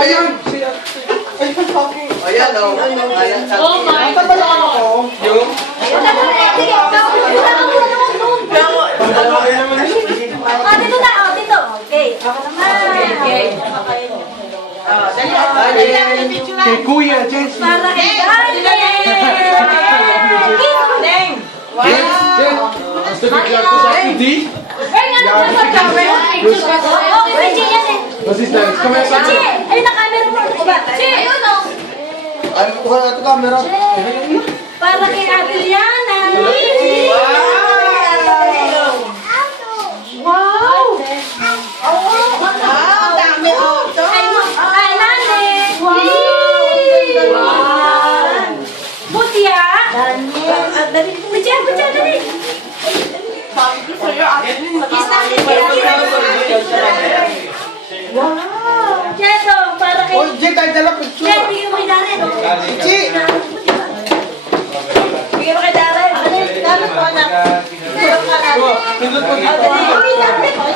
Ayan. Ayan o. Ayan. Oh my Ang ako. Yung? Dito na, dito. Okay. Ako naman. Okay. Kay Kuya, Jess. Para kay Daniel. Deng! Jess, Jess. Gusto bigla ko sa hindi? Ay, ano ba sa camera? Okay, Richie, yan eh. This is nice. Come here, Richie, ayun na camera mo. Richie, ayun o. Ay, kuha na ito camera. Para kay Adriana. Wow! Dami auto! Ay, nani! Wow! Butya! Dali, butya, dali! Wow! Cheto, para kay... Oh, Jess, tayo dala picture. Cheto, bigyan mo kay Darren. Chi! Bigyan mo kay Darren. Darren po, anak. Pindot po dito.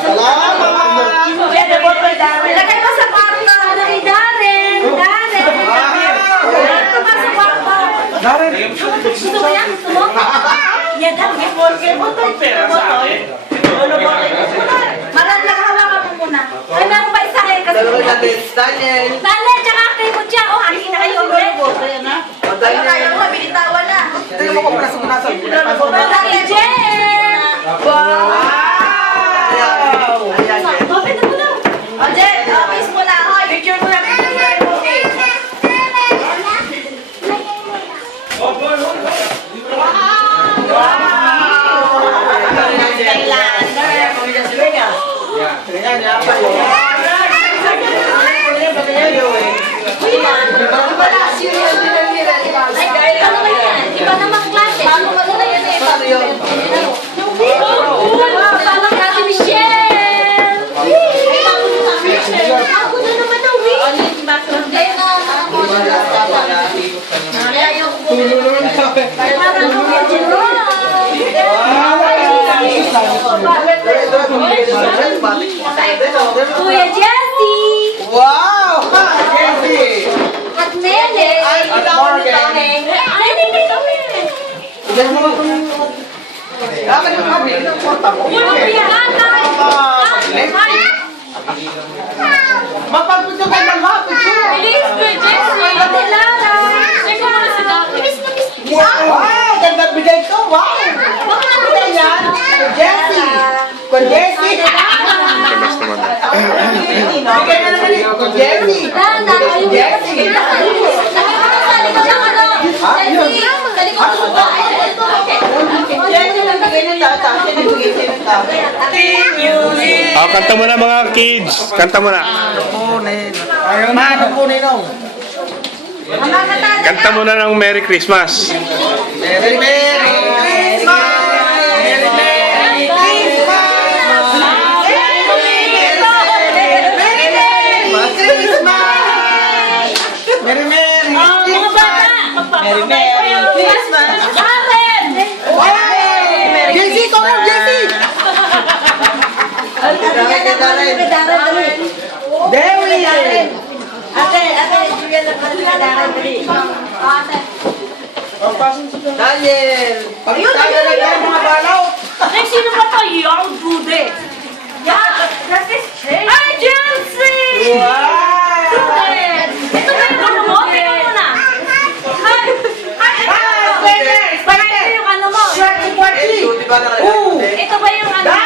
Salamat! Pwede po kay Darren. Ilagay mo sa kwarto. Para kay Darren. Darren. Ito ba sa kwarto? Darren! Gusto mo yan? Gusto mo? Yan ang Kaya mo ito, pera sa akin. Ano ba kayo? Maran lang, hawakan mo muna. Ay, meron pa isa eh. Kasi Dalawa natin. Daniel! Daniel, tsaka kay Butya. Oh, hangin na kayo ulit. Oh, Daniel! Binitawan na. Tingnan mo kung prasa mo nasa. Para kay Jen. Wow! Ayan, Jess. Open na mo na. O, Jen, miss mo na. Hoy, picture mo na. Picture mo na. Ay, ano ba yan? Iba namang klase. Bago ano na yan eh. Paano yun? Parang Ate Michelle. Ay, bago na Ate Michelle. Bago na naman ang wig. Tulo naman kami. Parang Kuya Jerome. Kuya Jessie. Wow! Jessie! At Nene. Ay, hindi kami. Ilan mo ako yung... Dapat yung kami. Ilang kwarta mo? Kuya Gata. Mapagpito kayo ng lapit yun. Bilis, Kuya Jessie. Ate Lara. Teka muna si Dati. Wow! Ganda bigay ko! Wow! Ano yan? Jessie! Kung Jessie! Bigay na naman ito. Kung Jessie! Dana, yung Jessie! sa likod ng ano. Jessie, sa likod ng bahay. Oh, kanta mo na mga kids. Kanta mo na. Ayaw na. Ano po ninong? Kanta mo na ng Merry Christmas. Merry Merry Christmas! Merry Merry Christmas! Merry Merry Mga bata. Merry Merry Christmas! Karen. Jessie! Ikaw lang, Jessie! Dewi! Daniel! Pagkitaga na tayo mga balaw! Ay, sino ba tayo? Ang dude. Ay, Jency! Ito ba yung ano mo? Tingnan mo na. Ay, ito yung ano mo. Di ba Ito ba yung ano mo?